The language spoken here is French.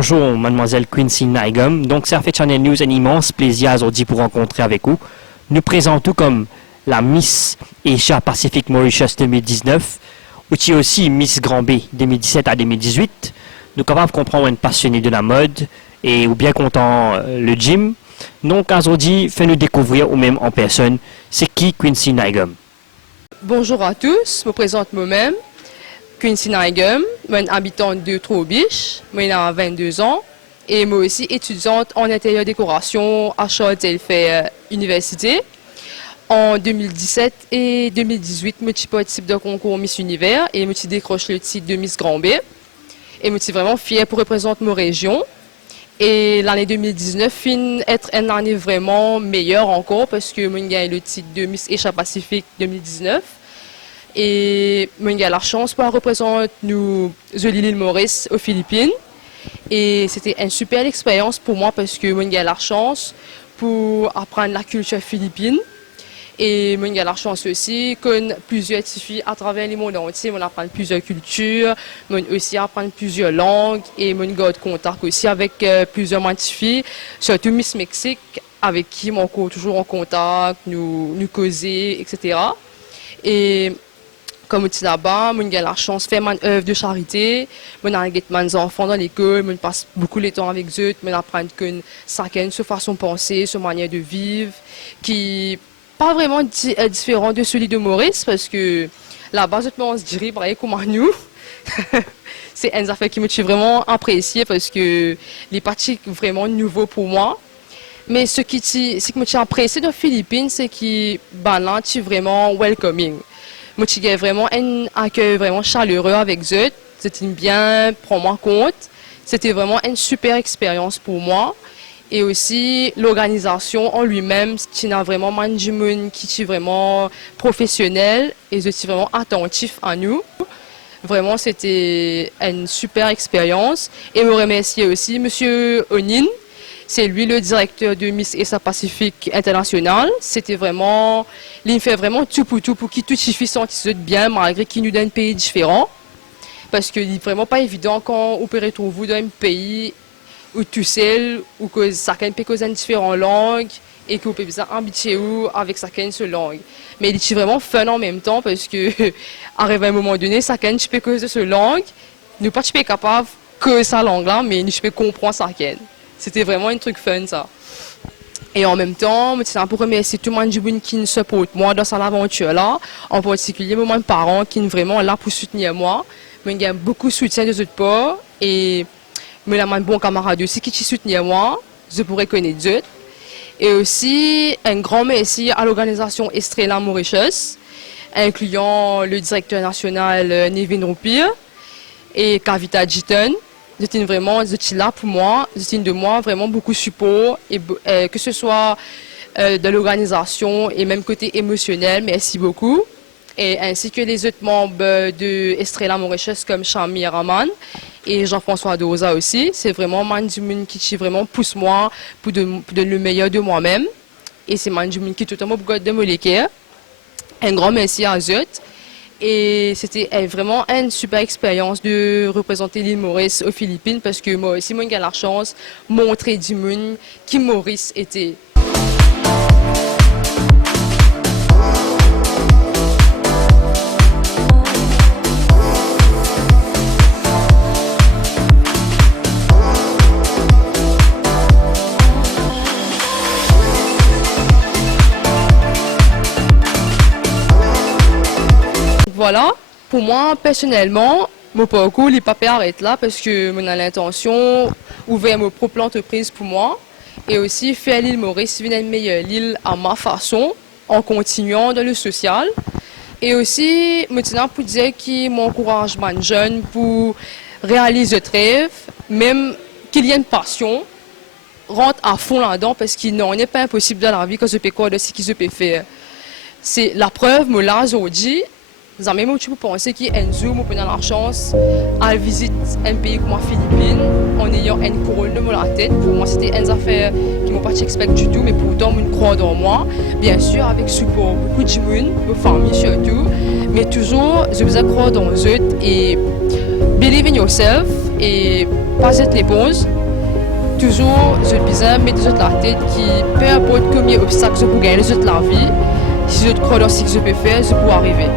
Bonjour, mademoiselle Quincy Naigum. Donc, ça fait Channel News un immense plaisir aujourd'hui pour rencontrer avec vous. Nous présentons comme la Miss Asia Pacific Mauritius 2019, ou aussi Miss Grand B 2017 à 2018. Nous sommes capables de comprendre une passionnée de la mode et ou bien content le gym. Donc, aujourd'hui, fais-nous découvrir ou même en personne, c'est qui Quincy Naigum. Bonjour à tous, je me présente moi-même. Quincy Naigum, je suis habitante de Trobiche, j'ai 22 ans et moi aussi étudiante en intérieur décoration à Charles Taillefer Université. En 2017 et 2018, je participe d'un concours Miss Univers et je décroche le titre de Miss Grand B. Et je suis vraiment fière pour représenter ma région. Et l'année 2019 fin être une année vraiment meilleure encore parce que je gagne le titre de Miss Asia Pacific 2019. Et j'ai eu la chance pour représenter nous l'île Maurice aux Philippines. Et c'était une super expérience pour moi parce que j'ai eu la chance pour apprendre la culture philippine. Et j'ai eu la chance aussi qu'on plusieurs filles à travers le monde entier, on apprend plusieurs cultures, on aussi apprendre plusieurs langues et on garde contact aussi avec plusieurs filles, surtout Miss Mexique avec qui on est toujours en contact, nous causer, etc. Et comme je dis là-bas, j'ai eu la chance de faire une œuvre de charité. Je avec mes enfants dans l'école, je passe beaucoup de temps avec eux, je apprends que chacun sa façon de penser, sa manière de vivre, qui n'est pas vraiment différent de celui de Maurice, parce que là-bas, on se dirait pareil comme nous. C'est une affaire qui me suis vraiment appréciée parce que les parties vraiment nouveau pour moi. Mais ce qui me tient apprécié dans les Philippines, c'est que là, c'est vraiment welcoming. Moi, j'ai vraiment un accueil vraiment chaleureux avec eux. C'était bien, prends-moi compte. C'était vraiment une super expérience pour moi. Et aussi, l'organisation en lui-même, qui a vraiment management, qui est vraiment professionnel et aussi vraiment attentif à nous. Vraiment, c'était une super expérience. Et me remercier aussi M. Onin. C'est lui le directeur de Miss Asia Pacific International. C'était vraiment, il fait vraiment tout pour qu'il tout suffit sentir bien malgré qu'il nous donne un pays différent. Parce que c'est vraiment pas évident quand vous pouvez retrouver dans un pays où tout seul, ou que chacun peut causer une différente langue et que vous pouvez bien habituer avec chacun seule langue. Mais il est vraiment fun en même temps parce que arrive à un moment donné, chacun peut causer cette langue, nous pas capable que sa langue là, mais nous peut comprendre chacun. C'était vraiment un truc fun, ça. Et en même temps, je tiens pour remercier tout le monde qui me supporte moi dans cette aventure-là. En particulier, mes parents qui sont vraiment là pour soutenir moi. J'ai beaucoup de soutien de autres parts. Et j'ai un bon camarade aussi qui soutient moi. Je pourrais connaître d'autres. Et aussi, un grand merci à l'organisation Estrella Mauritius, incluant le directeur national Nevin Roupir et Kavita Jiton. C'était vraiment là pour moi, c'était de moi vraiment beaucoup de support, et, que ce soit de l'organisation et même côté émotionnel, merci beaucoup. Et ainsi que les autres membres de Estrella Mauritius comme Chami Raman et Jean-François Doza aussi. C'est vraiment Manjumun qui vraiment pousse moi pour donner le meilleur de moi-même. Et c'est Manjumun qui totalement de me l'équerre. Un grand merci à eux. Et c'était vraiment une super expérience de représenter l'île Maurice aux Philippines parce que moi aussi, j'ai eu la chance de montrer du monde qui Maurice était. Voilà, pour moi, personnellement, mon parcours n'est pas arrêté là parce que j'ai l'intention d'ouvrir mon propre entreprise pour moi et aussi faire l'île Maurice une meilleure île à ma façon en continuant dans le social. Et aussi, maintenant, pour dire que m'encourage les jeunes pour réaliser des rêves, même qu'il y ait une passion, rentre à fond là-dedans parce qu'il n'est pas impossible dans la vie que je peux quoi de ce qu'ils peuvent faire. C'est la preuve, moi là, aujourd'hui. Même tu peux penser qu'il y a un jour, on peut avoir la chance à visiter un pays comme la Philippines en ayant une couronne de la tête. Pour moi, c'était une affaire qui ne m'a pas expecté du tout, mais pourtant, je crois dans moi. Bien sûr, avec support, beaucoup de monde, ma famille surtout, mais toujours, je vous crois dans eux et believe in yourself et pas cette réponse. Toujours, je besoin de mettre la tête qui, peu importe combien d'obstacles je peux gagner dans la vie, si je crois dans ce que je peux faire, je peux arriver.